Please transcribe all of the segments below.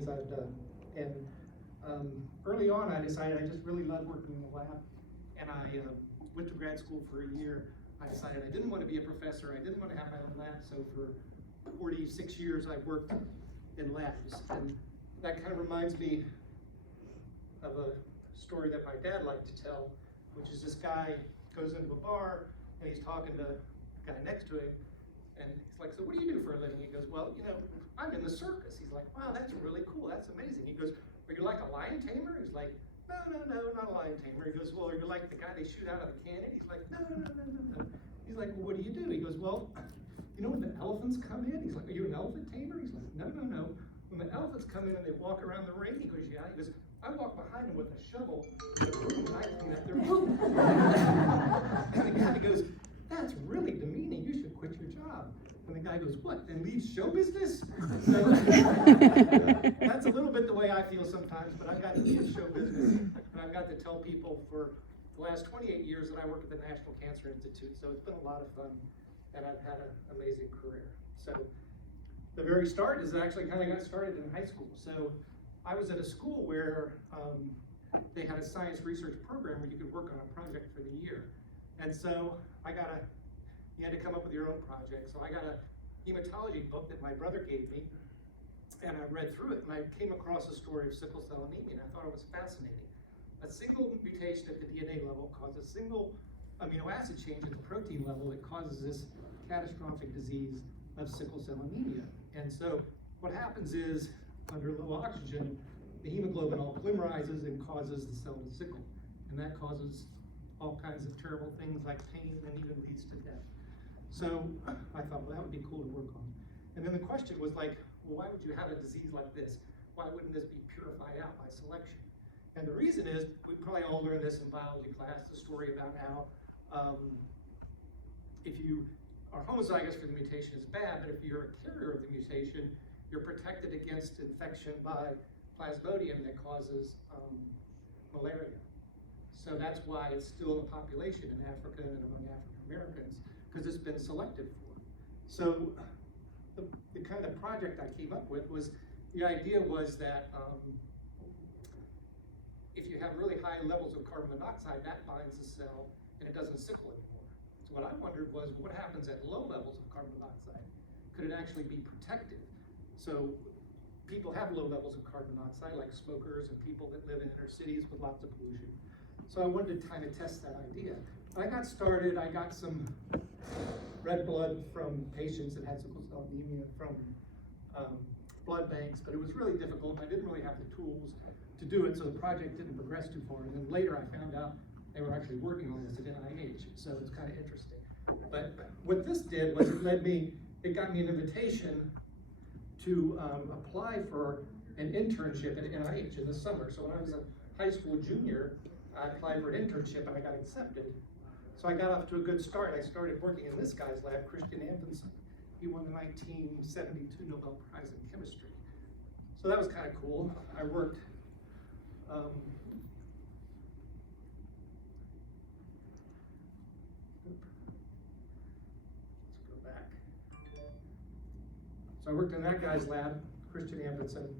things I've done. And early on, I decided I just really loved working in the lab. And I went to grad school for a year. I decided I didn't want to be a professor. I didn't want to have my own lab. So for 46 years, I worked in labs. And that kind of reminds me of a story that my dad liked to tell, which is this guy goes into a bar and he's talking to the guy next to him. And he's like, so what do you do for a living? He goes, well, you know, I'm in the circus. He's like, wow, that's really cool. That's amazing. He goes, are you like a lion tamer? He's like, no, not a lion tamer. He goes, well, are you like the guy they shoot out of the cannon? He's like, no. He's like, well, what do you do? He goes, well, you know when the elephants come in? He's like, are you an elephant tamer? He's like, no. When the elephants come in and they walk around the ring, he goes, yeah. He goes, I walk behind them with a shovel and I clean up their room. And the guy goes, that's really demeaning. You should quit your job. And the guy goes, what, and leave show business? So, that's a little bit the way I feel sometimes, but I've got to be in show business. And I've got to tell people for the last 28 years that I work at the National Cancer Institute. So it's been a lot of fun, and I've had an amazing career. So the very start is actually kind of got started in high school. So I was at a school where they had a science research program where you could work on a project for the year. And so you had to come up with your own project. So I got a hematology book that my brother gave me, and I read through it, and I came across the story of sickle cell anemia, and I thought it was fascinating. A single mutation at the DNA level causes a single amino acid change at the protein level that causes this catastrophic disease of sickle cell anemia. And so what happens is, under low oxygen, the hemoglobin all polymerizes and causes the cell to sickle. And that causes all kinds of terrible things like pain and even leads to death. So I thought, well, that would be cool to work on. And then the question was like, well, why would you have a disease like this? Why wouldn't this be purified out by selection? And the reason is, we probably all learned this in biology class, the story about how if you are homozygous for the mutation is bad, but if you're a carrier of the mutation, you're protected against infection by Plasmodium that causes malaria. So that's why it's still in the population in Africa and among African Americans, because it's been selected for. So the kind of project I came up with was, the idea was that if you have really high levels of carbon monoxide, that binds the cell and it doesn't sickle anymore. So what I wondered was, what happens at low levels of carbon monoxide? Could it actually be protective? So people have low levels of carbon monoxide, like smokers and people that live in inner cities with lots of pollution. So I wanted to kind of test that idea. When I got started, I got some red blood from patients that had sickle cell anemia from blood banks, but it was really difficult. I didn't really have the tools to do it, so the project didn't progress too far. And then later I found out they were actually working on this at NIH, so it's kind of interesting. But what this did was it got me an invitation to apply for an internship at NIH in the summer. So when I was a high school junior, I applied for an internship and I got accepted. So I got off to a good start. I started working in this guy's lab, Christian Amundsen. He won the 1972 Nobel Prize in Chemistry. So that was kind of cool. I worked let's go back. So I worked in that guy's lab, Christian Amundsen,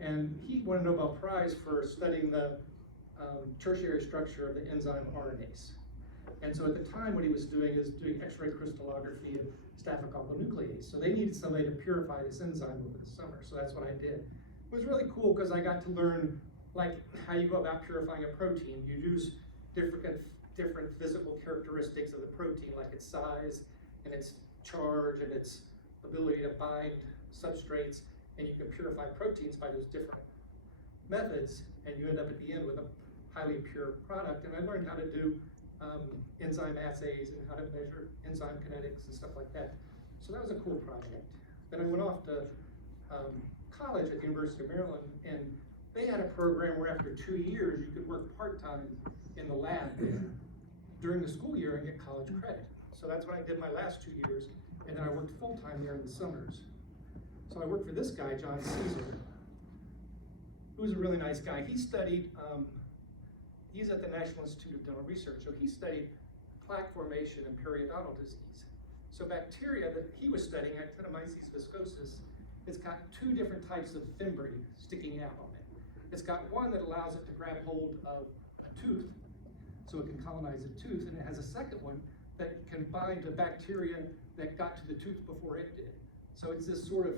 and he won a Nobel Prize for studying the tertiary structure of the enzyme RNase. And so at the time, what he was doing is doing X-ray crystallography of staphylococcus nuclease. So they needed somebody to purify this enzyme over the summer. So that's what I did. It was really cool because I got to learn like how you go about purifying a protein. You use different physical characteristics of the protein, like its size and its charge and its ability to bind substrates, and you can purify proteins by those different methods, and you end up at the end with a highly pure product. And I learned how to do enzyme assays and how to measure enzyme kinetics and stuff like that. So that was a cool project. Then I went off to college at the University of Maryland, and they had a program where after 2 years you could work part-time in the lab during the school year and get college credit. So that's what I did my last 2 years, and then I worked full-time there in the summers. So I worked for this guy, John Caesar, who was a really nice guy. He studied, he's at the National Institute of Dental Research, so he studied plaque formation and periodontal disease. So bacteria that he was studying, Actinomyces viscosus, it's got two different types of fimbriae sticking out on it. It's got one that allows it to grab hold of a tooth, so it can colonize a tooth, and it has a second one that can bind a bacteria that got to the tooth before it did. So it's this sort of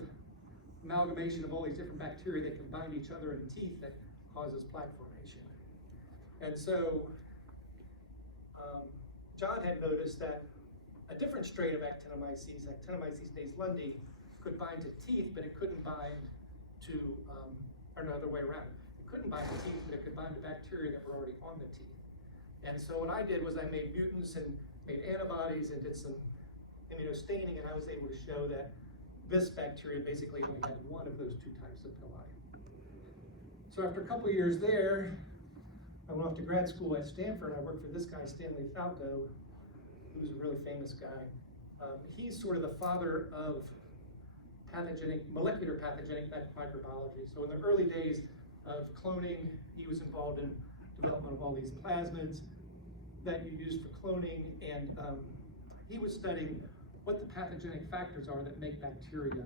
amalgamation of all these different bacteria that can bind each other in the teeth that causes plaque formation. And so John had noticed that a different strain of Actinomyces, Actinomyces naeslundii, could bind to teeth, but it couldn't bind to, or no, other way around. It couldn't bind to teeth, but it could bind to bacteria that were already on the teeth. And so what I did was I made mutants and made antibodies and did some immunostaining, and I was able to show that this bacteria basically only had one of those two types of pili. So after a couple of years there, I went off to grad school at Stanford. I worked for this guy, Stanley Falco, who's a really famous guy. He's sort of the father of molecular pathogenic microbiology. So in the early days of cloning, he was involved in development of all these plasmids that you use for cloning, and he was studying what the pathogenic factors are that make bacteria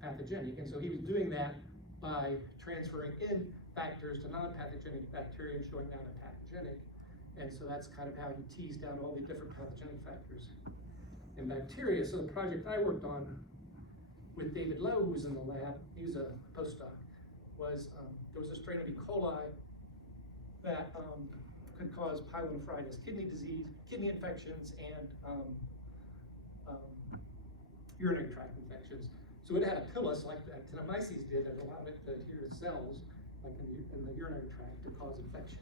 pathogenic. And so he was doing that by transferring in factors to non-pathogenic bacteria and showing now they're pathogenic. And so that's kind of how he teased out all the different pathogenic factors in bacteria. So the project I worked on with David Lowe, who was in the lab, he was a postdoc, was there was a strain of E. coli that could cause pyelonephritis, kidney disease, kidney infections, and urinary tract infections. So it had a pilus like the Actinomyces did that allowed it to adhere to cells, like in the urinary tract, to cause infection.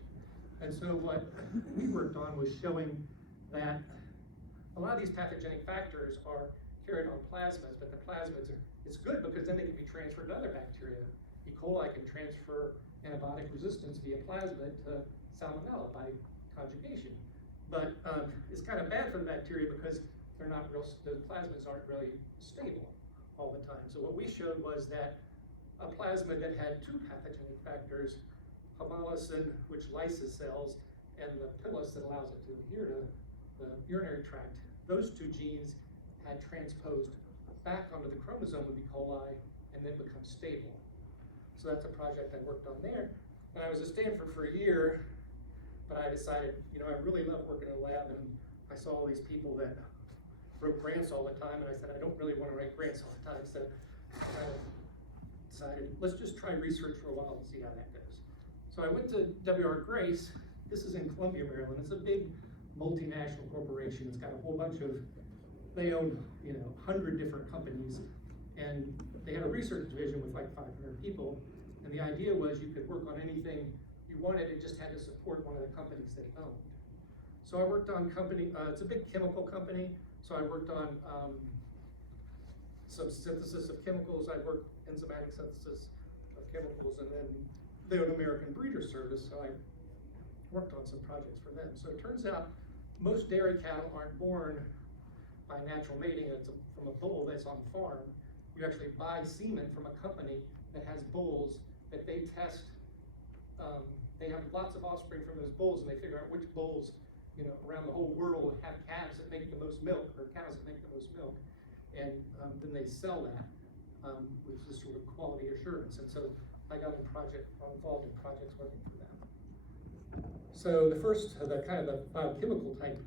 And so what we worked on was showing that a lot of these pathogenic factors are carried on plasmids, but the plasmids it's good because then they can be transferred to other bacteria. E. coli can transfer antibiotic resistance via plasmid to Salmonella by conjugation. But it's kind of bad for the bacteria because they're not real, the plasmids aren't really stable all the time. So what we showed was that a plasmid that had two pathogenic factors, homolysin, which lyses cells, and the pilus that allows it to adhere to the urinary tract, those two genes had transposed back onto the chromosome of E. coli and then become stable. So that's a project I worked on there. And I was at Stanford for a year, but I decided, I really love working in a lab, and I saw all these people that wrote grants all the time, and I said, I don't really want to write grants all the time, so I kind of decided, let's just try research for a while and see how that goes. So I went to W.R. Grace. This is in Columbia, Maryland. It's a big multinational corporation. It's got a whole bunch of, they own, 100 different companies, and they had a research division with like 500 people, and the idea was you could work on anything you wanted, it just had to support one of the companies they owned. So I worked on it's a big chemical company, so I worked on some synthesis of chemicals. I worked enzymatic synthesis of chemicals, and then they own American Breeder Service, so I worked on some projects for them. So it turns out most dairy cattle aren't born by natural mating. It's from a bull that's on farm. You actually buy semen from a company that has bulls that they test. They have lots of offspring from those bulls, and they figure out which bulls, around the whole world have calves that make the most milk, or cows that make the most milk, and then they sell that with this sort of quality assurance. And so I got involved in projects working for them. So the first, the biochemical type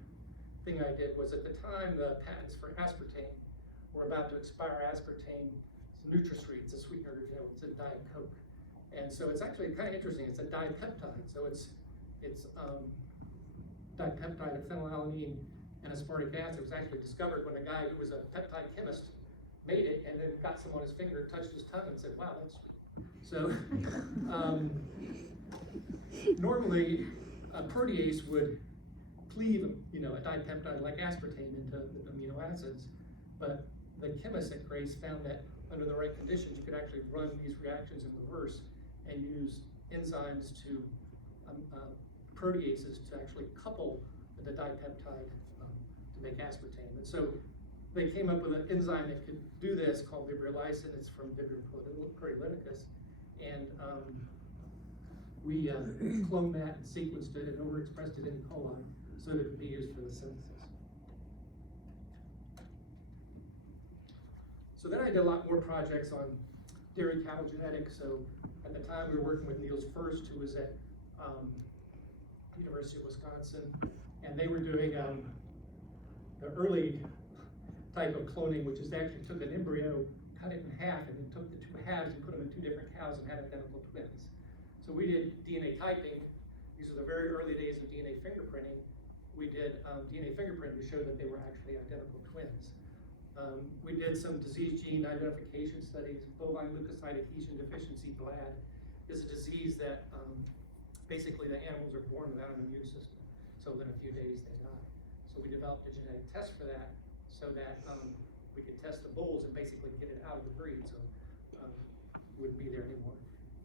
thing I did was, at the time, the patents for aspartame were about to expire. Aspartame is NutraSweet, it's a sweetener, it's a Diet Coke. And so it's actually kind of interesting. It's a dipeptide. So it's dipeptide of phenylalanine and aspartic acid. It was actually discovered when a guy who was a peptide chemist made it, and then got some on his finger, touched his tongue, and said, "Wow, that's sweet." So normally a protease would cleave, a dipeptide like aspartame into the amino acids, but the chemists at Grace found that under the right conditions, you could actually run these reactions in reverse and use enzymes to proteases to actually couple the dipeptide to make aspartame. And so they came up with an enzyme that could do this called vibriolysine. It's from Vibrio proteolyticus, and we cloned that and sequenced it and overexpressed it in E. coli so that it could be used for the synthesis. So then I did a lot more projects on dairy cattle genetics. So at the time we were working with Niels First, who was at University of Wisconsin, and they were doing the early type of cloning, which is they actually took an embryo, cut it in half, and then took the two halves and put them in two different cows and had identical twins. So we did DNA typing. These are the very early days of DNA fingerprinting. We did DNA fingerprinting to show that they were actually identical twins. We did some disease gene identification studies. Bovine leukocyte adhesion deficiency, BLAD, is a disease that basically the animals are born without an immune system. So within a few days they die. So we developed a genetic test for that so that we could test the bulls and basically get it out of the breed so it wouldn't be there anymore.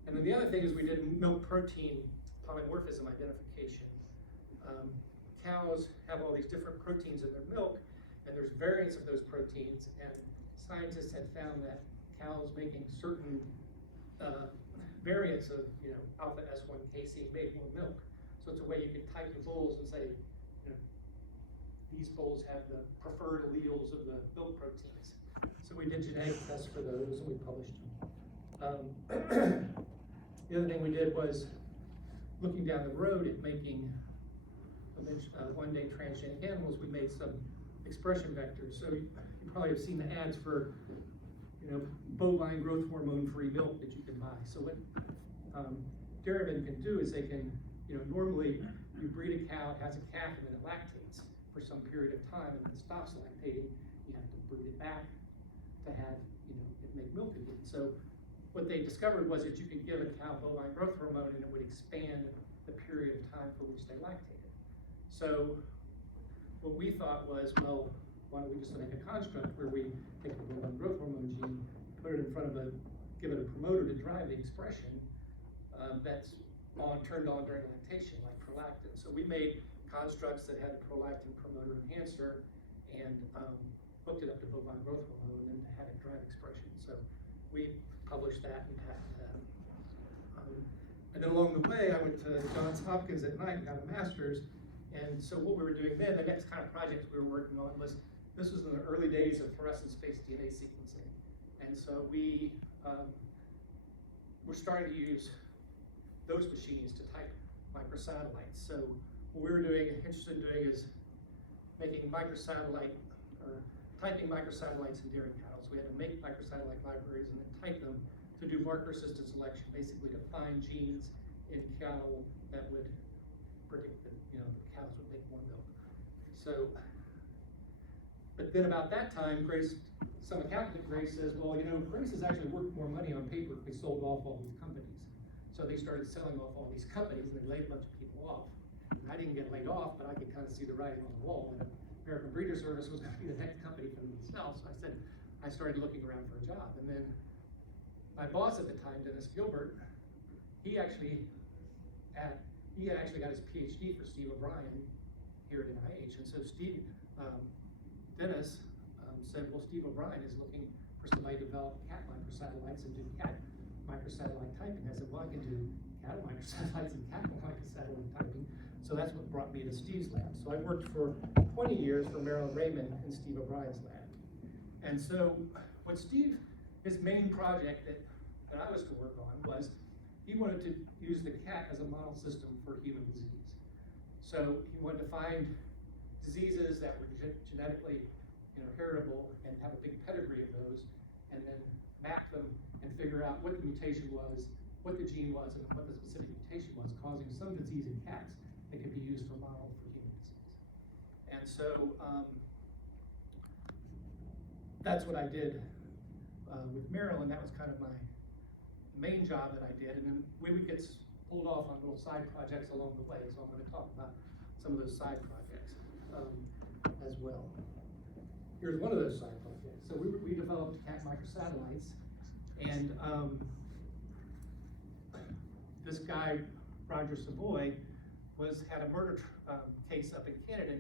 And then the other thing is we did milk protein polymorphism identification. Cows have all these different proteins in their milk, and there's variants of those proteins, and scientists had found that cows making certain variants of alpha S1 casein made more milk. So it's a way you could type the bulls and say, these bulls have the preferred alleles of the milk proteins. So we did genetic tests for those and we published them. The other thing we did was looking down the road at making one-day transgenic animals. We made some expression vectors. So you probably have seen the ads for bovine growth hormone-free milk that you can buy. So what dairymen can do is they can, normally you breed a cow, it has a calf, and then it lactates for some period of time, and then it stops lactating. You have to breed it back to have, it make milk again. So what they discovered was that you could give a cow bovine growth hormone and it would expand the period of time for which they lactated. So what we thought was, well, why don't we just make a construct where we take the bovine growth hormone gene, put it in front of give it a promoter to drive the expression that's turned on during lactation, like prolactin. So we made constructs that had a prolactin promoter enhancer and hooked it up to bovine growth hormone and had it drive expression. So we published that and patented that. And then along the way, I went to Johns Hopkins at night and got a master's. And so what we were doing then, the next kind of project we were working on was, this was in the early days of fluorescence-based DNA sequencing. And so we were starting to use those machines to type microsatellites. So what we were interested in doing is making microsatellite, or typing microsatellites in dairy cattle. So we had to make microsatellite libraries and then type them to do marker-assisted selection, basically to find genes in cattle that would predict that the cows would make more milk. So, but then about that time, some accountant at Grace says, well, Grace has actually worked more money on paper if we sold off all these companies. So they started selling off all these companies and they laid a bunch of people off. And I didn't get laid off, but I could kind of see the writing on the wall. And American Breeder Service was going to be the next company for themselves. So I started looking around for a job. And then my boss at the time, Dennis Gilbert, he actually got his PhD for Steve O'Brien here at NIH. And so Dennis said, well, Steve O'Brien is looking for somebody to develop cat microsatellites and do cat microsatellite typing. I said, well, I can do cattle microsatellites and cat microsatellite typing. So that's what brought me to Steve's lab. So I worked for 20 years for Marilyn Raymond in Steve O'Brien's lab. And so what his main project that I was to work on was, he wanted to use the cat as a model system for human disease. So he wanted to find diseases that were genetically heritable and have a big pedigree of those, and then map them and figure out what the mutation was, what the gene was, and what the specific mutation was causing some disease in cats that could be used for model for human disease. And so that's what I did with Marilyn. That was kind of my main job that I did, and then we would get pulled off on little side projects along the way, so I'm going to talk about some of those side projects as well. Here's one of those side projects. So we developed cat microsatellites, and this guy, Roger Savoy, had a murder case up in Canada.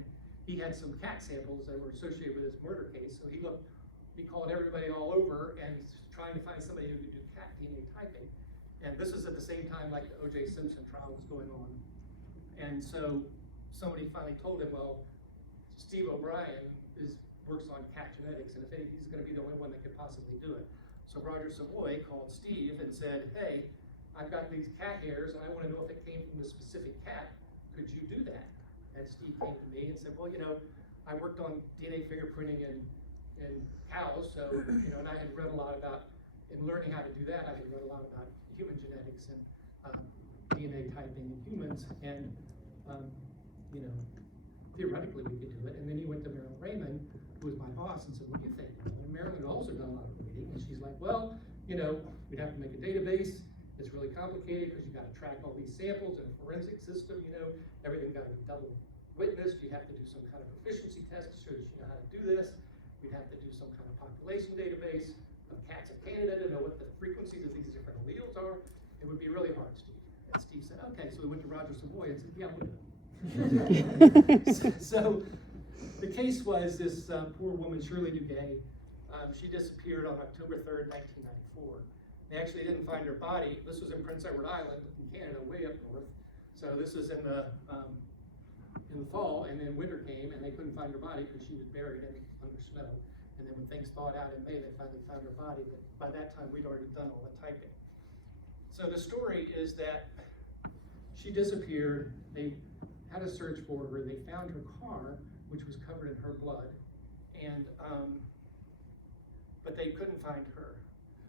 He had some cat samples that were associated with his murder case, so he called everybody all over and trying to find somebody who could do cat DNA typing. And this was at the same time like the O.J. Simpson trial was going on. And so somebody finally told him, well, Steve O'Brien is works on cat genetics, and if he's gonna be the only one that could possibly do it. So Roger Savoy called Steve and said, hey, I've got these cat hairs, and I wanna know if it came from a specific cat. Could you do that? And Steve came to me and said, well, I worked on DNA fingerprinting in cows, so, and I had read a lot about, in learning how to do that, I had read a lot about human genetics and DNA typing in humans, and, theoretically we could do it. And then he went to Marilyn Raymond, who was my boss, and said, what do you think? And Marilyn had also done a lot of reading, and she's like, well, we'd have to make a database. It's really complicated because you got to track all these samples in a forensic system, everything got to be double witnessed. You have to do some kind of proficiency test to show that you know how to do this. We'd have to do some kind of population database of cats in Canada to know what the frequencies of these different alleles are. It would be really hard, Steve. And Steve said, okay. So we went to Roger Savoy and said, yeah, we'll do it. So the case was this poor woman, Shirley Duguay. She disappeared on October 3rd, 1994. They actually didn't find her body. This was in Prince Edward Island in Canada, way up north. So this was in the fall, and then winter came, and they couldn't find her body because she was buried under snow. And then when things thawed out in May, they finally found her body, but by that time we'd already done all the typing. So the story is that she disappeared. They had a search for her. They found her car, which was covered in her blood, and but they couldn't find her.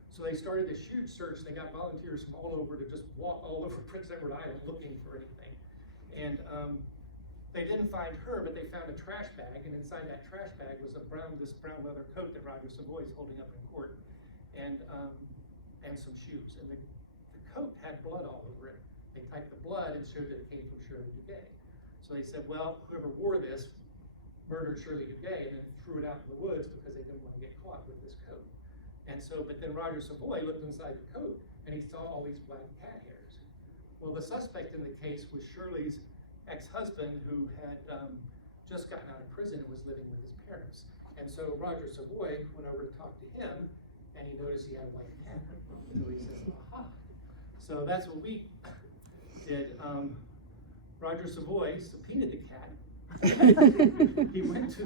So they started this huge search. They got volunteers from all over to just walk all over Prince Edward Island looking for anything. And they didn't find her, but they found a trash bag, and inside that trash bag was this brown leather coat that Roger Savoy is holding up in court, and some shoes. And the coat had blood all over it. They typed the blood and showed that it came from Shirley Duguay. So they said, well, whoever wore this murdered Shirley Duguay and then threw it out in the woods because they didn't want to get caught with this coat. And so, but then Roger Savoy looked inside the coat and he saw all these black cat hairs. Well, the suspect in the case was Shirley's ex-husband, who had just gotten out of prison and was living with his parents. And so Roger Savoy went over to talk to him, and he noticed he had a white cat. So he says, aha. So that's what we did. Roger Savoy subpoenaed the cat. He went to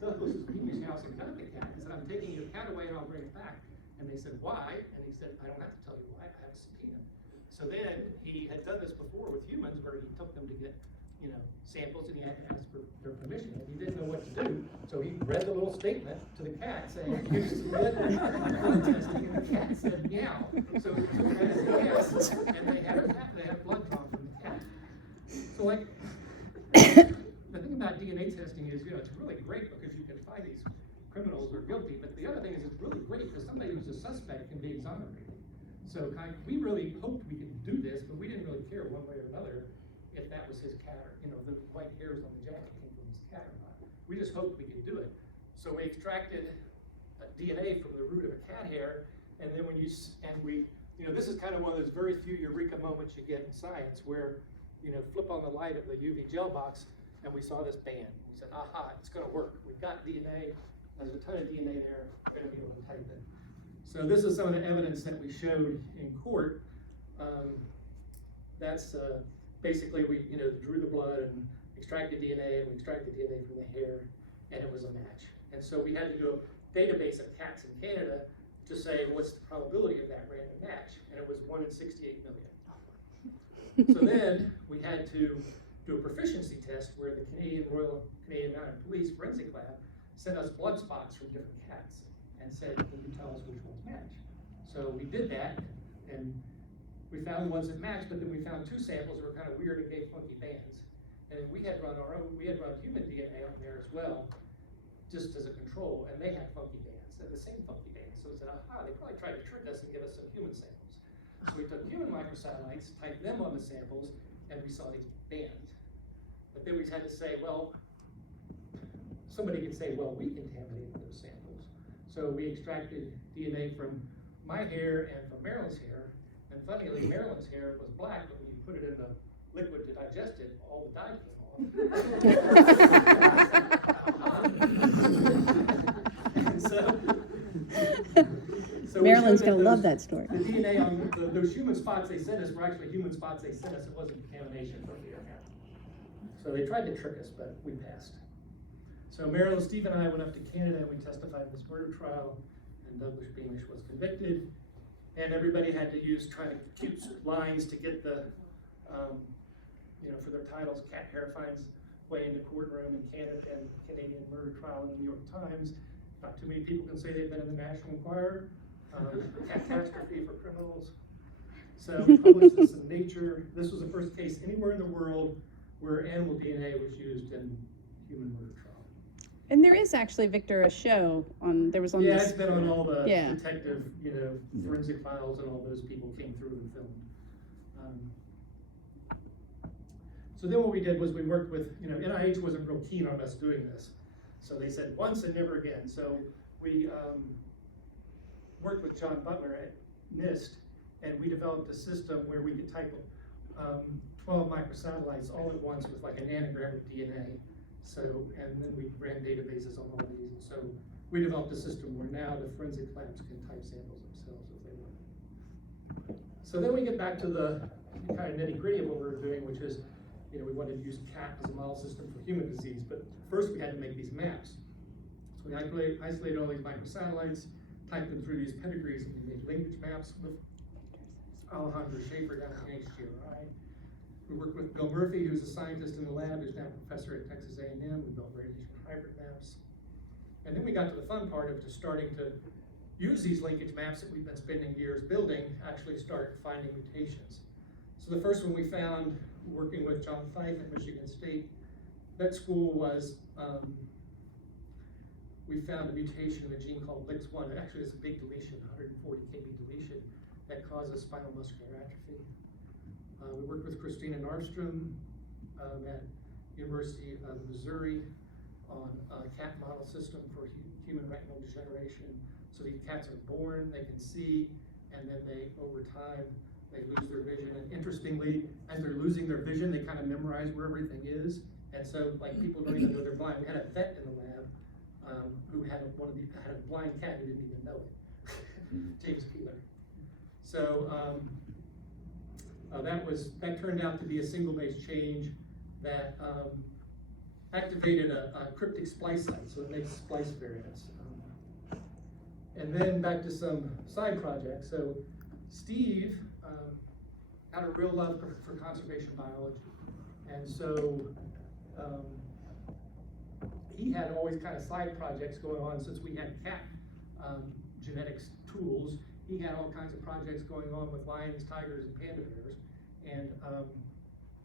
Douglas's Beamish house and got the cat and said, I'm taking your cat away and I'll bring it back. And they said, why? And he said, I don't have to tell you why, I have a subpoena. So then he had done this before with humans, where he took them to get, samples, and he had to ask for their permission, and he didn't know what to do. So he read the little statement to the cat saying, here's some blood testing, and the cat said, meow. So he took it as a yes, and they had blood drawn from the cat. So the thing about DNA testing is, it's really great because you can find these criminals who are guilty, but the other thing is it's really great because somebody who's a suspect can be exonerated. So we really hoped we could do this, but we didn't really care one way or another if that was his cat or, the white hairs on the jacket came from his cat or not. We just hoped we could do it. So we extracted DNA from the root of a cat hair, and then this is kind of one of those very few eureka moments you get in science where, flip on the light of the UV gel box, and we saw this band. We said, aha, it's gonna work. We've got DNA, there's a ton of DNA there, we're gonna be able to type it. So this is some of the evidence that we showed in court. That's basically we drew the blood and extracted DNA, and we extracted DNA from the hair, and it was a match. And so we had to do a database of cats in Canada to say what's the probability of that random match, and it was 1 in 68 million. So then we had to do a proficiency test where the Royal Canadian Mounted Police Forensic Lab sent us blood spots from different cats and said, can you tell us which ones match? So we did that, and we found ones that matched, but then we found 2 samples that were kind of weird and gave funky bands. And then we had run human DNA on there as well, just as a control, and they had funky bands, the same funky bands. So we said, aha, they probably tried to trick us and give us some human samples. So we took human microsatellites, typed them on the samples, and we saw these bands. But then we had to say, well, somebody could say, well, we contaminated those samples. So we extracted DNA from my hair and from Marilyn's hair. And funnily, Marilyn's hair was black, but when you put it in the liquid to digest it, all the dye came off. so Marilyn's going to love that story. The DNA on those human spots they sent us were actually human spots they sent us. It wasn't contamination from the hair. So they tried to trick us, but we passed. So Meryl, Steve, and I went up to Canada and we testified in this murder trial, and Douglas Beamish was convicted. And everybody had to use try to cute lines to get the, for their titles. Cat hair finds way in the courtroom in Canada and Canadian murder trial in the New York Times. Not too many people can say they've been in the National Enquirer. Catastrophe for criminals. So we published this in Nature. This was the first case anywhere in the world where animal DNA was used in human murder trial. And there is actually, Victor, a show on, there was on Yeah, this. it's been on all the detective, forensic files, and all those people came through and filmed. So then what we did was we worked with, NIH wasn't real keen on us doing this. So they said once and never again. So we worked with John Butler at NIST, and we developed a system where we could type 12 microsatellites all at once with like an anagram of DNA. So, and then we ran databases on all of these. And so we developed a system where now the forensic labs can type samples themselves if they want. So then we get back to the kind of nitty gritty of what we were doing, which is, we wanted to use CAT as a model system for human disease, but first we had to make these maps. So we isolated all these microsatellites, typed them through these pedigrees, and we made linkage maps with Alejandro Schaefer down at HGRI. We worked with Bill Murphy, who's a scientist in the lab, who's now a professor at Texas A&M. We built radiation hybrid maps. And then we got to the fun part of just starting to use these linkage maps that we've been spending years building, actually start finding mutations. So the first one we found, working with John Fife at Michigan State Vet School, was we found a mutation in a gene called LIX1. Actually, it's a big deletion, 140 kb deletion, that causes spinal muscular atrophy. We worked with Christina Narstrom at University of Missouri on a cat model system for human retinal degeneration. So these cats are born, they can see, and then they, over time, they lose their vision. And interestingly, as they're losing their vision, they kind of memorize where everything is. And so, like, people don't even know they're blind. We had a vet in the lab who had a blind cat who didn't even know it, James Keeler. So that turned out to be a single base change that activated a cryptic splice site, so it makes splice variants. And then back to some side projects. So Steve had a real love for conservation biology. And so he had always kind of side projects going on since we had cat genetics tools. He had all kinds of projects going on with lions, tigers, and panda bears. And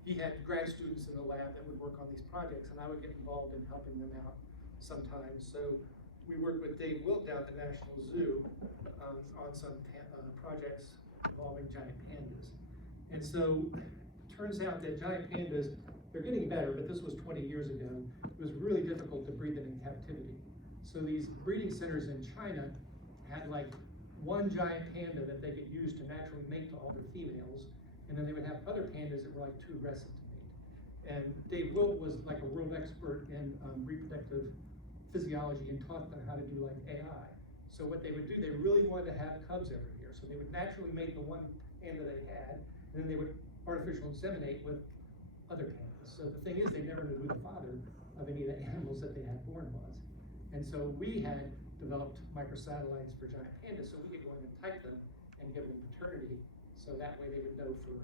he had grad students in the lab that would work on these projects, and I would get involved in helping them out sometimes. So we worked with Dave Wilt down at the National Zoo on some projects involving giant pandas. And so it turns out that giant pandas, they're getting better, but this was 20 years ago. It was really difficult to breed them in captivity. So these breeding centers in China had like one giant panda that they could use to naturally mate to all their females, and then they would have other pandas that were like too aggressive to mate. And Dave Wilt was like a world expert in reproductive physiology and taught them how to do like AI. So what they would do, they really wanted to have cubs every year. So they would naturally mate the one panda they had, and then they would artificial inseminate with other pandas. So the thing is, they never knew who the father of any of the animals that they had born was. And so we had developed microsatellites for giant pandas, so we could go in and type them and give them paternity. So that way they would know, for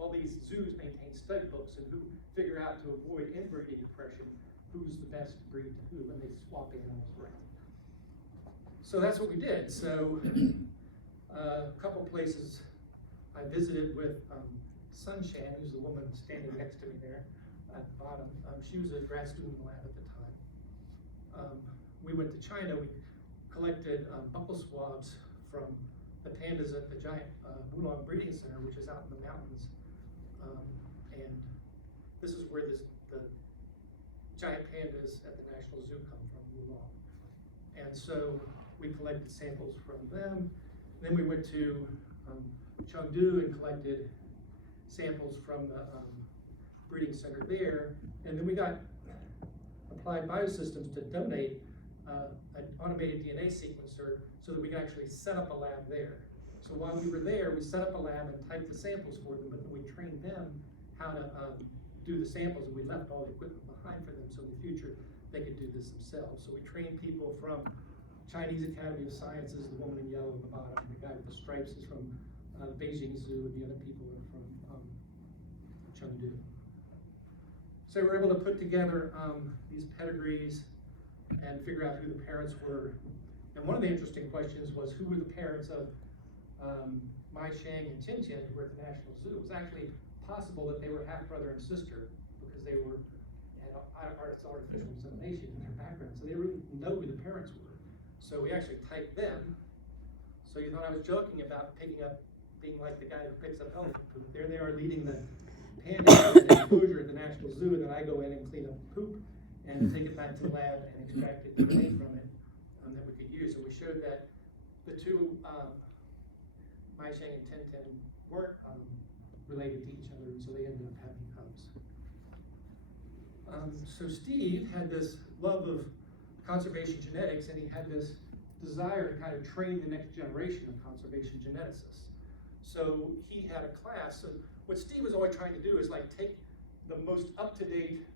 all these zoos maintain stud books and who figure out to avoid inbreeding depression, who's the best breed to who, when they swap animals around. So that's what we did. So a couple places I visited with Sun Shan, who's the woman standing next to me there at the bottom. She was a grad student in the lab at the time. We went to China. We collected buccal swabs from the pandas at the giant Wulong Breeding Center, which is out in the mountains. And this is where the giant pandas at the National Zoo come from, Wulong. And so we collected samples from them. Then we went to Chengdu and collected samples from the breeding center there. And then we got Applied Biosystems to donate an automated DNA sequencer so that we could actually set up a lab there. So while we were there, we set up a lab and typed the samples for them, but then we trained them how to do the samples, and we left all the equipment behind for them, so in the future they could do this themselves. So we trained people from Chinese Academy of Sciences, the woman in yellow at the bottom, the guy with the stripes is from Beijing Zoo, and the other people are from Chengdu. So we were able to put together these pedigrees and figure out who the parents were. And one of the interesting questions was, who were the parents of Mai Shang and Qin Qin, who were at the National Zoo? It was actually possible that they were half brother and sister because they had artificial insemination in their background, so they didn't know who the parents were. So we actually typed them. So you thought I was joking about being like the guy who picks up elephant poop. There they are leading the panda enclosure at the National Zoo, and then I go in and clean up poop and take it back to the lab and extract it DNA from it that we could use. So we showed that the two, Mai Shang and Tin Tin, weren't related to each other, and so they ended up having cubs. So Steve had this love of conservation genetics, and he had this desire to kind of train the next generation of conservation geneticists. So he had a class. So what Steve was always trying to do is like take the most up-to-date,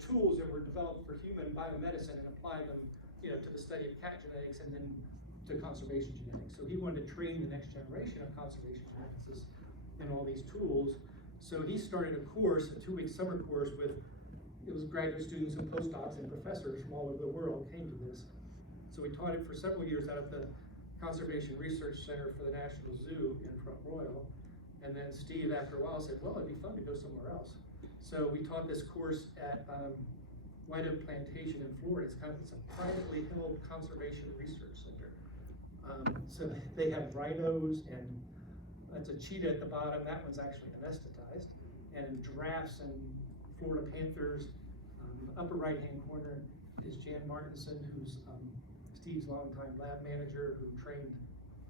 tools that were developed for human biomedicine and apply them, to the study of cat genetics and then to conservation genetics. So he wanted to train the next generation of conservation geneticists in all these tools. So he started a course, a 2-week summer course it was graduate students and postdocs and professors from all over the world came to this. So we taught it for several years out at the Conservation Research Center for the National Zoo in Front Royal. And then Steve, after a while, said, well, it'd be fun to go somewhere else. So we taught this course at White Oak Plantation in Florida. It's a privately held conservation research center. So they have rhinos, and it's a cheetah at the bottom. That one's actually anesthetized. And giraffes and Florida panthers. The upper right-hand corner is Jan Martinson, who's Steve's longtime lab manager, who trained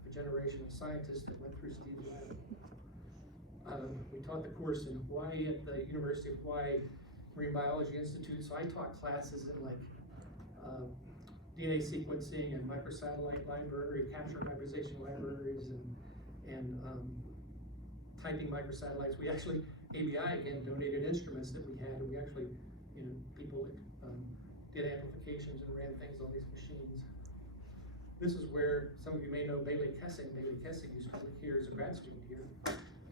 a generation of scientists that went through Steve's lab. We taught the course in Hawaii at the University of Hawaii Marine Biology Institute. So I taught classes in DNA sequencing and microsatellite library, capture hybridization libraries, and typing microsatellites. We actually, ABI again donated instruments that we had, and we actually, people did amplifications and ran things on these machines. This is where some of you may know Bailey Kessing. Bailey Kessing used to work here as a grad student here.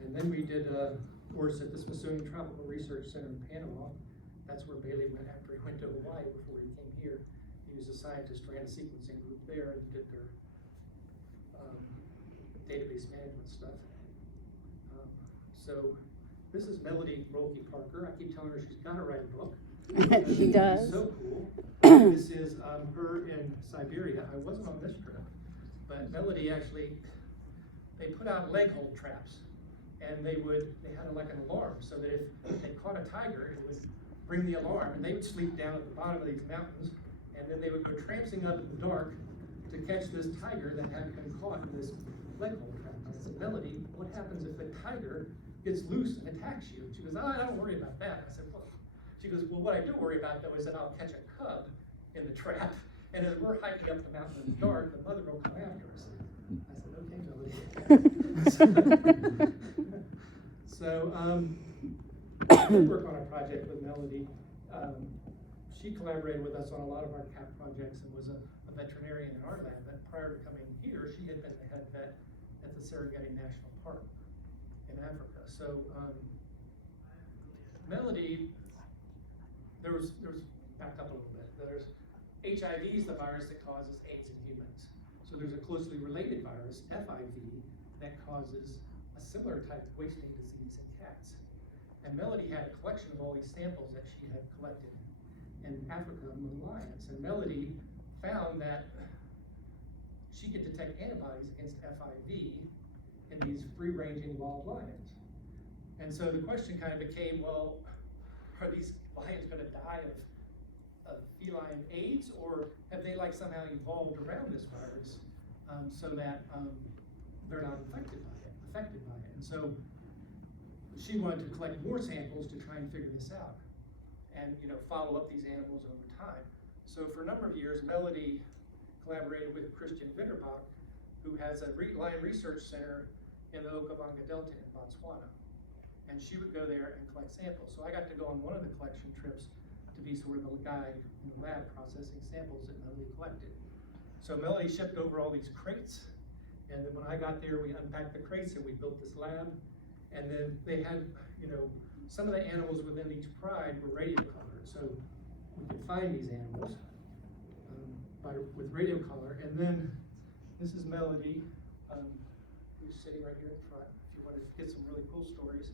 And then we did a course at the Smithsonian Tropical Research Center in Panama. That's where Bailey went after he went to Hawaii before he came here. He was a scientist, ran a sequencing group there, and did their database management stuff. So this is Melody Rolke Parker. I keep telling her she's got to write a book. She does. So cool. This is her in Siberia. I wasn't on this trip, but Melody actually, they put out leg hold traps, and they had like an alarm, so that if they caught a tiger, it would bring the alarm, and they would sleep down at the bottom of these mountains, and then they would go trampsing up in the dark to catch this tiger that had been caught in this leg hold trap. I said, Melody, what happens if the tiger gets loose and attacks you? She goes, I don't worry about that. I said, well, she goes, well, what I do worry about though is that I'll catch a cub in the trap, and as we're hiking up the mountain in the dark, the mother will come after us. I said, okay, Melody. So we work on a project with Melody. She collaborated with us on a lot of our cat projects and was a veterinarian in our lab. But prior to coming here, she had been the head vet at the Serengeti National Park in Africa. So Melody, there was back up a little bit. There's HIV is the virus that causes AIDS in humans. So there's a closely related virus, FIV, that causes a similar type of wasting disease in cats. And Melody had a collection of all these samples that she had collected in Africa among lions. And Melody found that she could detect antibodies against FIV in these free-ranging wild lions. And so the question kind of became, well, are these lions going to die of feline AIDS, or have they somehow evolved around this virus so that they're not affected by it? And so she wanted to collect more samples to try and figure this out and follow up these animals over time. So for a number of years, Melody collaborated with Christian Vinterbach, who has a lion research center in the Okavango Delta in Botswana. And she would go there and collect samples. So I got to go on one of the collection trips to be sort of a guy in the lab processing samples that Melody collected. So Melody shipped over all these crates, and then when I got there, we unpacked the crates and we built this lab. And then they had, some of the animals within each pride were radio colored, so we could find these animals with radio color. And then this is Melody, who's sitting right here in front, if you want to get some really cool stories,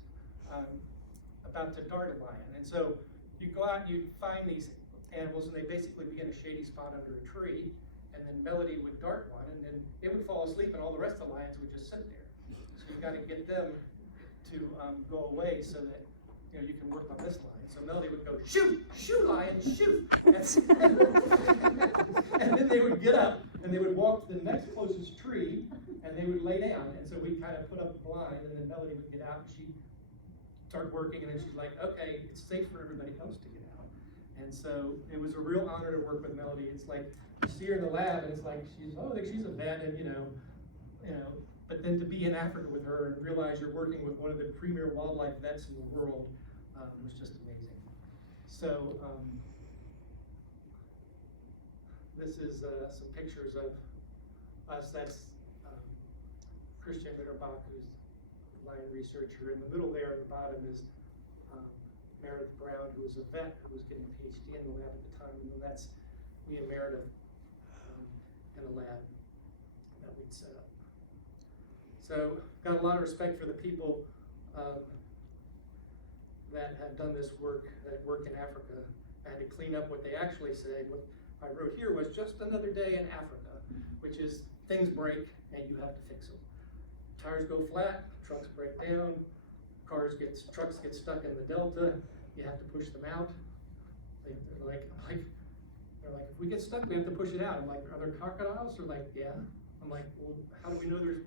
about to dart a lion. And so you go out and you find these animals, and they basically be in a shady spot under a tree, and then Melody would dart one, and then it would fall asleep, and all the rest of the lions would just sit there. So you've got to get them to go away so that you can work on this line. So Melody would go, shoot, lion, shoot. And then they would get up and they would walk to the next closest tree and they would lay down. And so we kind of put up a blind, and then Melody would get out and she'd start working, and then she's like, okay, it's safe for everybody else to get out. And so it was a real honor to work with Melody. It's like, you see her in the lab and it's like, she's a vet, and but then to be in Africa with her and realize you're working with one of the premier wildlife vets in the world was just amazing. So this is some pictures of us. That's Christian Litterbach, who's a lion researcher. In the middle there at the bottom is Meredith Brown, who was a vet who was getting a PhD in the lab at the time. And then that's me and Meredith in a lab that we'd set up. So, got a lot of respect for the people that have done this work, that work in Africa. I had to clean up what they actually say. What I wrote here was just another day in Africa, which is things break and you have to fix them. Tires go flat, trucks break down, trucks get stuck in the delta, you have to push them out. They're like, if we get stuck, we have to push it out. I'm like, are there crocodiles? They're like, yeah. I'm like, well, how do we know there's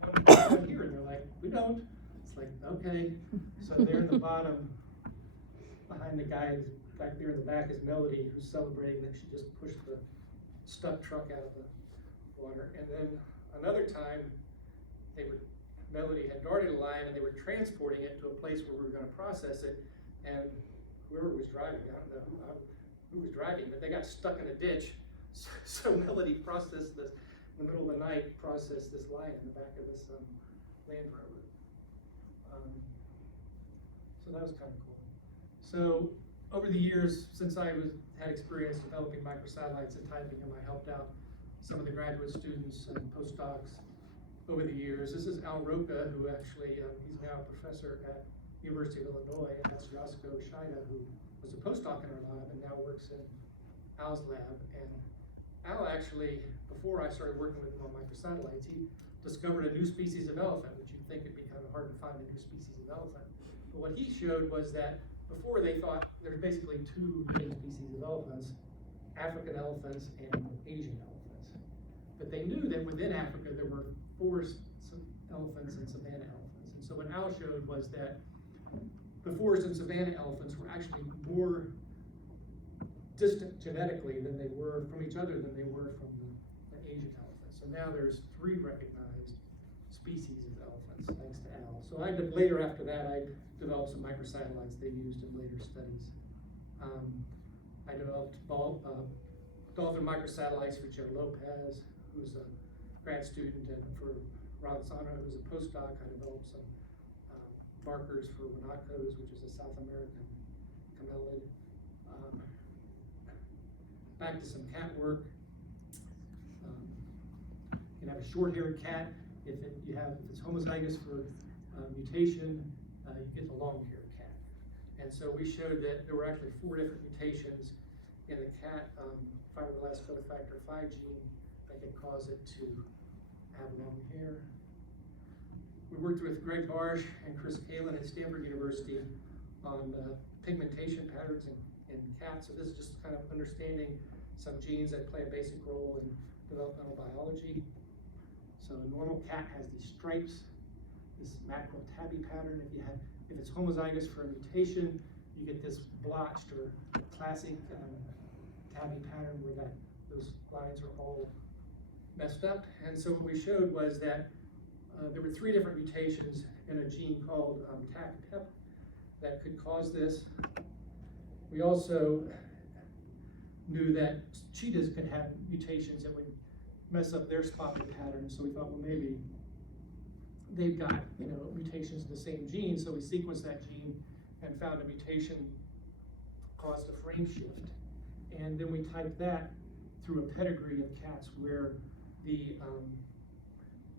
one here? And they're like, we don't. It's like, okay. So there in the bottom, behind the guy back there in the back is Melody, who's celebrating that she just pushed the stuck truck out of the water. And then another time, Melody had darted a lion and they were transporting it to a place where we were going to process it. And whoever was driving, I don't know who was driving, but they got stuck in a ditch. So Melody processed this. In the middle of the night, process this lion in the back of this Land Rover. So that was kind of cool. So over the years, since I had experience developing microsatellites and typing them, I helped out some of the graduate students and postdocs over the years. This is Al Roca, who actually, he's now a professor at University of Illinois, and that's Yasko Shida, who was a postdoc in our lab and now works in Al's lab. And Al actually, before I started working with him on microsatellites, he discovered a new species of elephant, which you'd think it'd be kind of hard to find a new species of elephant. But what he showed was that before they thought there's basically two main species of elephants, African elephants and Asian elephants. But they knew that within Africa there were forest elephants and savanna elephants. And so what Al showed was that the forest and savanna elephants were actually more distant genetically than they were from each other than they were from the Asian elephants. So now there's 3 recognized species of elephants, thanks to Al. So later after that, I developed some microsatellites they used in later studies. I developed dolphin microsatellites for Joe Lopez, who's a grad student, and for Ron Sana, who's a postdoc. I developed some markers for Guanacos, which is a South American camelid. Back to some cat work. You can have a short-haired cat. If it's homozygous for mutation, you get the long-haired cat. And so we showed that there were actually 4 different mutations in the cat fibroblast cofactor 5 gene that can cause it to have long hair. We worked with Greg Barsh and Chris Kalin at Stanford University on pigmentation patterns in cats. So this is just kind of understanding some genes that play a basic role in developmental biology. So a normal cat has these stripes, this macro tabby pattern. If it's homozygous for a mutation, you get this blotched or classic tabby pattern where those lines are all messed up. And so what we showed was that there were 3 different mutations in a gene called TACPEP that could cause this. We also knew that cheetahs could have mutations that would mess up their spotting pattern. So we thought, well, maybe they've got, mutations in the same gene. So we sequenced that gene and found a mutation caused a frame shift. And then we typed that through a pedigree of cats where the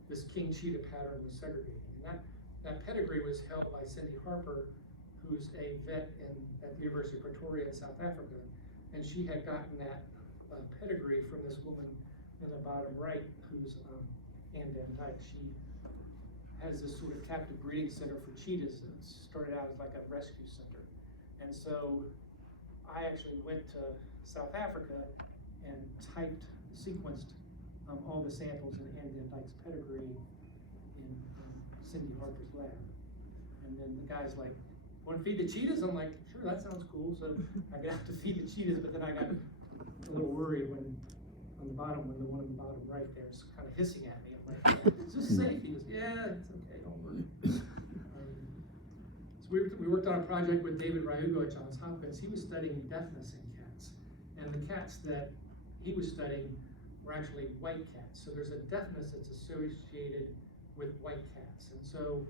this king cheetah pattern was segregated. And that pedigree was held by Cindy Harper, who's a vet at the University of Pretoria in South Africa. And she had gotten that pedigree from this woman in the bottom right, who's Ann Van Dyke. She has this sort of captive breeding center for cheetahs. It started out as like a rescue center. And so I actually went to South Africa and sequenced all the samples in Ann Van Dyke's pedigree in Cindy Harper's lab. And then the guy's like, want to feed the cheetahs? I'm like, sure, that sounds cool. So I got to feed the cheetahs, but then I got a little worried when on the bottom, when the one on the bottom right there is kind of hissing at me. I'm like, is this safe? He goes, yeah, it's okay, don't worry. So we worked on a project with David Ryugo at Johns Hopkins. He was studying deafness in cats. And the cats that he was studying were actually white cats. So there's a deafness that's associated with white cats. And so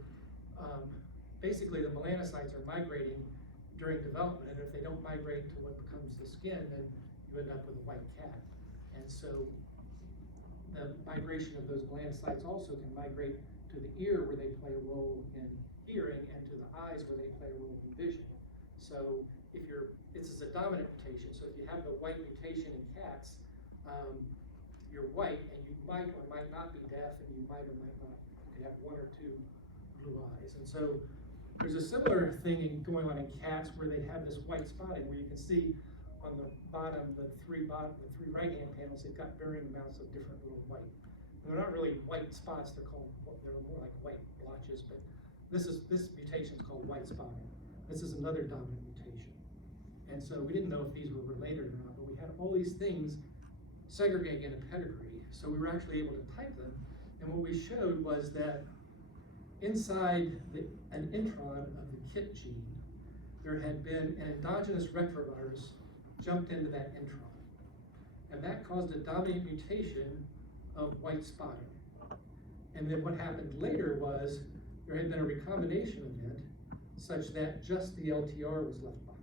basically the melanocytes are migrating during development, and if they don't migrate to what becomes the skin, then you end up with a white cat. And so the migration of those melanocytes also can migrate to the ear, where they play a role in hearing, and to the eyes, where they play a role in vision. So this is a dominant mutation. So if you have the white mutation in cats, you're white, and you might or might not be deaf, and you might or might not have one or two blue eyes. And so there's a similar thing going on in cats where they have this white spotting, where you can see on the bottom, the three right-hand panels, they've got varying amounts of different little white. And they're not really white spots, they're more like white blotches, but this mutation is called white spotting. This is another dominant mutation. And so we didn't know if these were related or not, but we had all these things segregating in a pedigree. So we were actually able to type them. And what we showed was that inside an intron of the KIT gene, there had been an endogenous retrovirus jumped into that intron. And that caused a dominant mutation of white spotting. And then what happened later was there had been a recombination event such that just the LTR was left behind.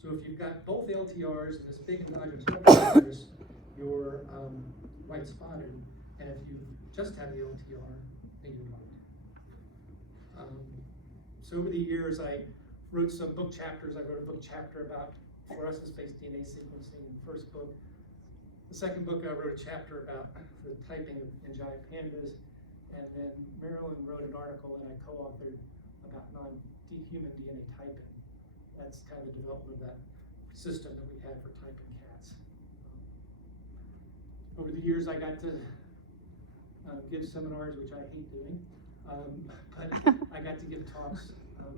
So if you've got both LTRs and this big endogenous retrovirus, you're white spotted. And if you just have the LTR, then you're white. So over the years, I wrote some book chapters. I wrote a book chapter about fluorescence-based DNA sequencing in the first book. The second book, I wrote a chapter about the typing in giant pandas. And then Marilyn wrote an article that I co-authored about non-human DNA typing. That's kind of the development of that system that we had for typing cats. Over the years, I got to give seminars, which I hate doing, but I got to give talks.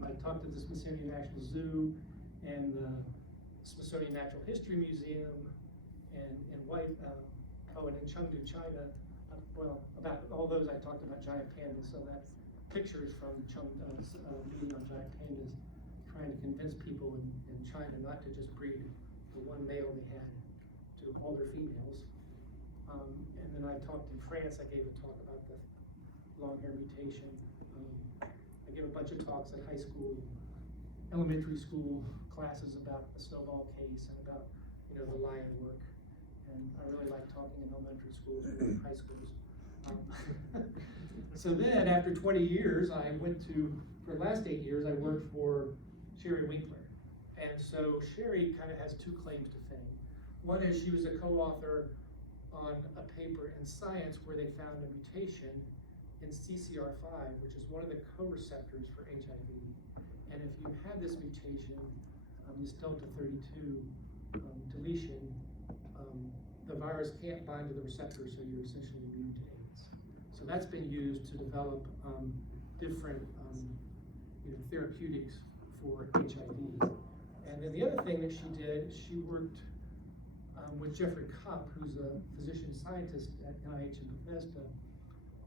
I talked at the Smithsonian National Zoo and the Smithsonian Natural History Museum and in Chengdu, China. About all those I talked about giant pandas. So that picture is from Chengdu's meeting on giant pandas, trying to convince people in China not to just breed the one male they had to all their females. And then I talked in France. I gave a talk about the long hair mutation. I gave a bunch of talks at high school, elementary school classes about the Snowball case and about the lion work. And I really like talking in elementary schools and high schools. So then, after 20 years, I went for the last 8 years, I worked for Sherry Winkler. And so Sherry kind of has two claims to fame. One is she was a co-author on a paper in Science where they found a mutation in CCR5, which is one of the co-receptors for HIV. And if you have this mutation, this delta 32 deletion, the virus can't bind to the receptor, so you're essentially immune to AIDS. So that's been used to develop different therapeutics for HIV. And then the other thing that she did, she worked with Jeffrey Kopp, who's a physician scientist at NIH in Bethesda,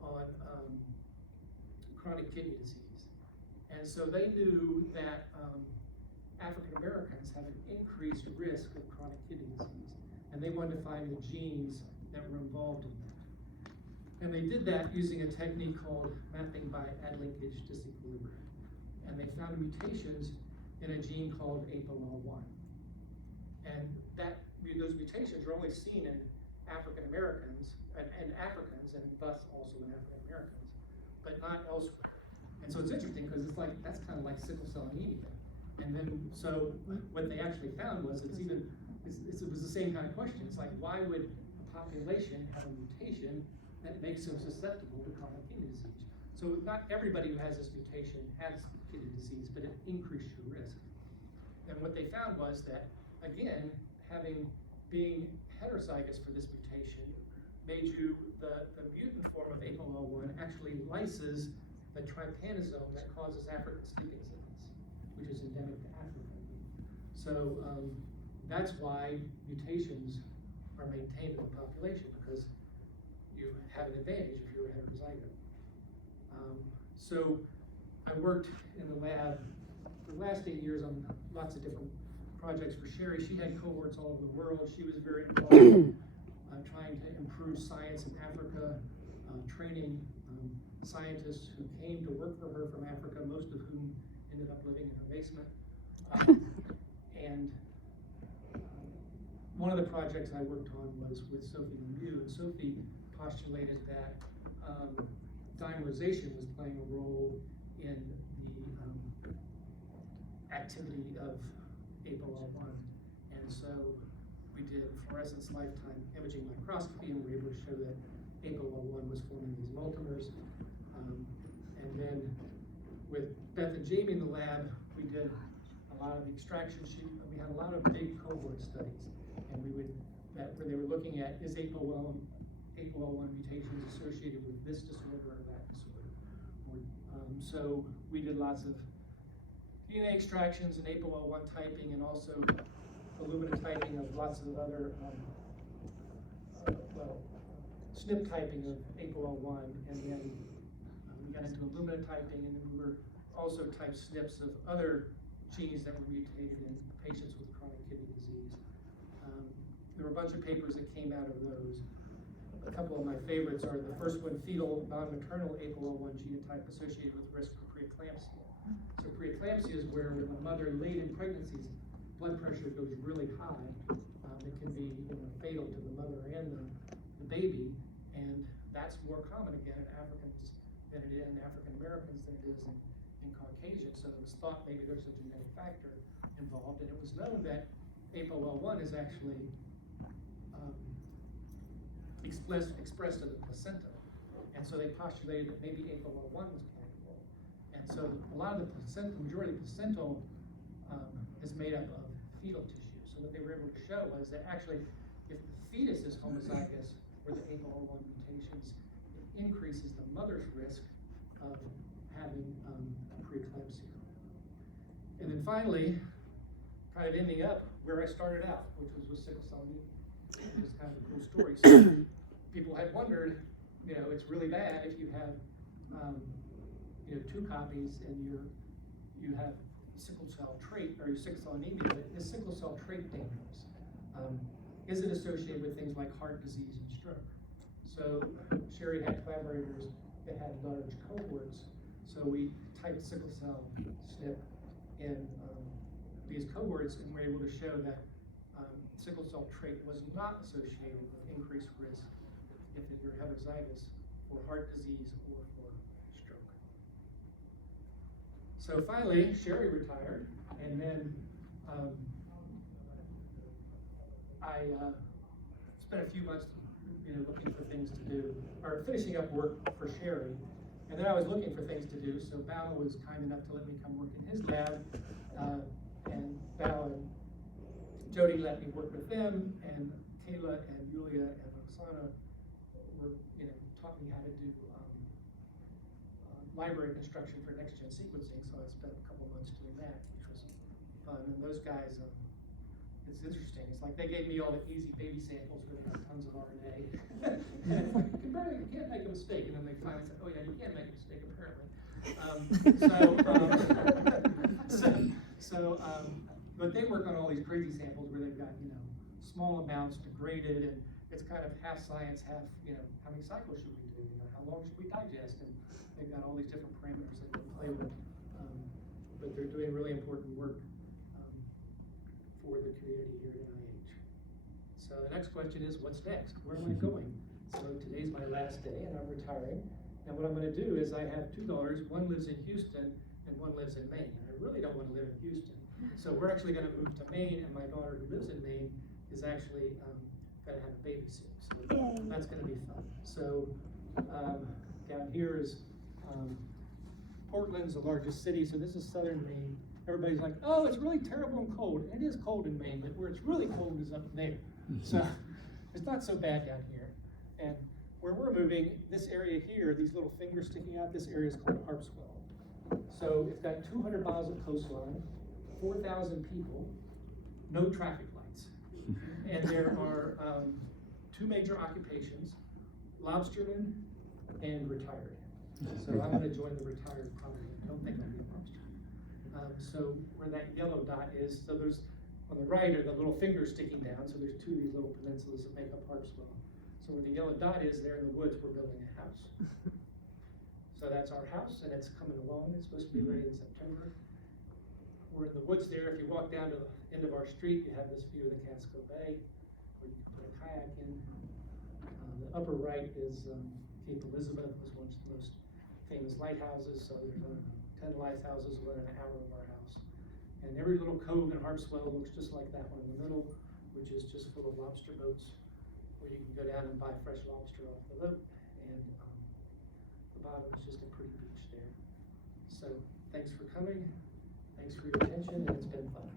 on chronic kidney disease. And so they knew that African Americans have an increased risk of chronic kidney disease. and they wanted to find the genes that were involved in that. And they did that using a technique called mapping by ad-linkage disequilibrium. And they found mutations in a gene called APOL1. And those mutations are only seen in African Americans and Africans, and thus also in African Americans, but not elsewhere. And so it's interesting because it's like, that's kind of like sickle cell anemia. And then, so what they actually found was it was the same kind of question. It's like, why would a population have a mutation that makes them susceptible to chronic kidney disease? So not everybody who has this mutation has kidney disease, but it increased your risk. And what they found was that, again, being heterozygous for this mutation made you, the mutant form of APOL1 actually lyses the trypanosome that causes African sleeping sickness, which is endemic to Africa. So that's why mutations are maintained in the population, because you have an advantage if you're a heterozygote. So I worked in the lab for the last 8 years on lots of different projects for Sherry. She had cohorts all over the world. She was very involved trying to improve science in Africa, training scientists who came to work for her from Africa, most of whom ended up living in her basement. And one of the projects I worked on was with Sophie Lemieux, and Sophie postulated that dimerization was playing a role in the activity of APOL1. And so we did fluorescence lifetime imaging microscopy, and we were able to show that APOL1 was forming these multimers. And then with Beth and Jamie in the lab, we did a lot of the extraction sheet. We had a lot of big cohort studies, and where they were looking at, is APOL1 mutations associated with this disorder or that disorder. So we did lots of DNA extractions and APOL1 typing, and also Illumina typing of lots of other, SNP typing of APOL1, and then we got into Illumina typing, and then we were also typed SNPs of other genes that were mutated in patients with chronic kidney disease. There were a bunch of papers that came out of those. A couple of my favorites are the first one, fetal non-maternal APOL1 genotype associated with risk for preeclampsia. So preeclampsia is where when the mother late in pregnancies, blood pressure goes really high. It can be fatal to the mother and the baby, and that's more common again in Africans than it is in African Americans than it is in Caucasians. So it was thought maybe there's a genetic factor involved, and it was known that APOL1 is actually expressed in the placenta, and so they postulated that maybe APOL1 was playing a role. And so a lot of the placenta, the majority of the placental is made up of fetal tissue. So what they were able to show was that actually, if the fetus is homozygous for the APOL1 mutations, it increases the mother's risk of having preeclampsia. And then finally, kind of ending up where I started out, which was with sickle cell anemia. It was kind of a cool story. So people had wondered, it's really bad if you have, 2 copies and you have sickle cell trait or sickle cell anemia. But is sickle cell trait dangerous? Is it associated with things like heart disease and stroke? So Sherry had collaborators that had large cohorts. So we typed sickle cell SNP in these cohorts, and we're able to show that sickle cell trait was not associated with increased risk if you're heterozygous for heart disease or for stroke. So finally, Sherry retired, and then I spent a few months looking for things to do, or finishing up work for Sherry, and then I was looking for things to do, so Bal was kind enough to let me come work in his lab, and Bal and Jody let me work with them, and Kayla and Yulia and Oksana were, taught me how to do library construction for next-gen sequencing. So I spent a couple months doing that, which was fun. And those guys, it's interesting. It's like they gave me all the easy baby samples where they have tons of RNA, and it's like you can't make a mistake. And then they finally said, "Oh yeah, you can make a mistake apparently." But they work on all these crazy samples where they've got, small amounts degraded, and it's kind of half science, half, how many cycles should we do, how long should we digest, and they've got all these different parameters that they play with. But they're doing really important work for the community here at NIH. So the next question is, what's next? Where am I going? So today's my last day, and I'm retiring. And what I'm going to do is I have two daughters. One lives in Houston, and one lives in Maine. And I really don't want to live in Houston. So we're actually going to move to Maine, and my daughter who lives in Maine is actually going to have a baby soon. So that's going to be fun. So down here is Portland's the largest city, so this is southern Maine. Everybody's like, oh, it's really terrible and cold. It is cold in Maine, but where it's really cold is up there. So it's not so bad down here. And where we're moving, this area here, these little fingers sticking out, this area is called Harpswell. So it's got 200 miles of coastline, 4,000 people, no traffic lights. And there are two major occupations, lobstermen and retired. So I'm going to join the retired probably. I don't think I'll be a lobster. So where that yellow dot is, so there's, on the right are the little fingers sticking down, so there's two of these little peninsulas that make up Harpswell. So where the yellow dot is, there in the woods, we're building a house. So that's our house, and it's coming along. It's supposed to be ready in September. We're in the woods there. If you walk down to the end of our street, you have this view of the Catskill Bay, where you can put a kayak in. The upper right is Cape Elizabeth, was once the most famous lighthouses. So there's 10 lighthouses within an hour of our house. And every little cove in Harpswell looks just like that one in the middle, which is just full of lobster boats, where you can go down and buy fresh lobster off the boat. And the bottom is just a pretty beach there. So thanks for coming. Thanks for your attention, and it's been fun.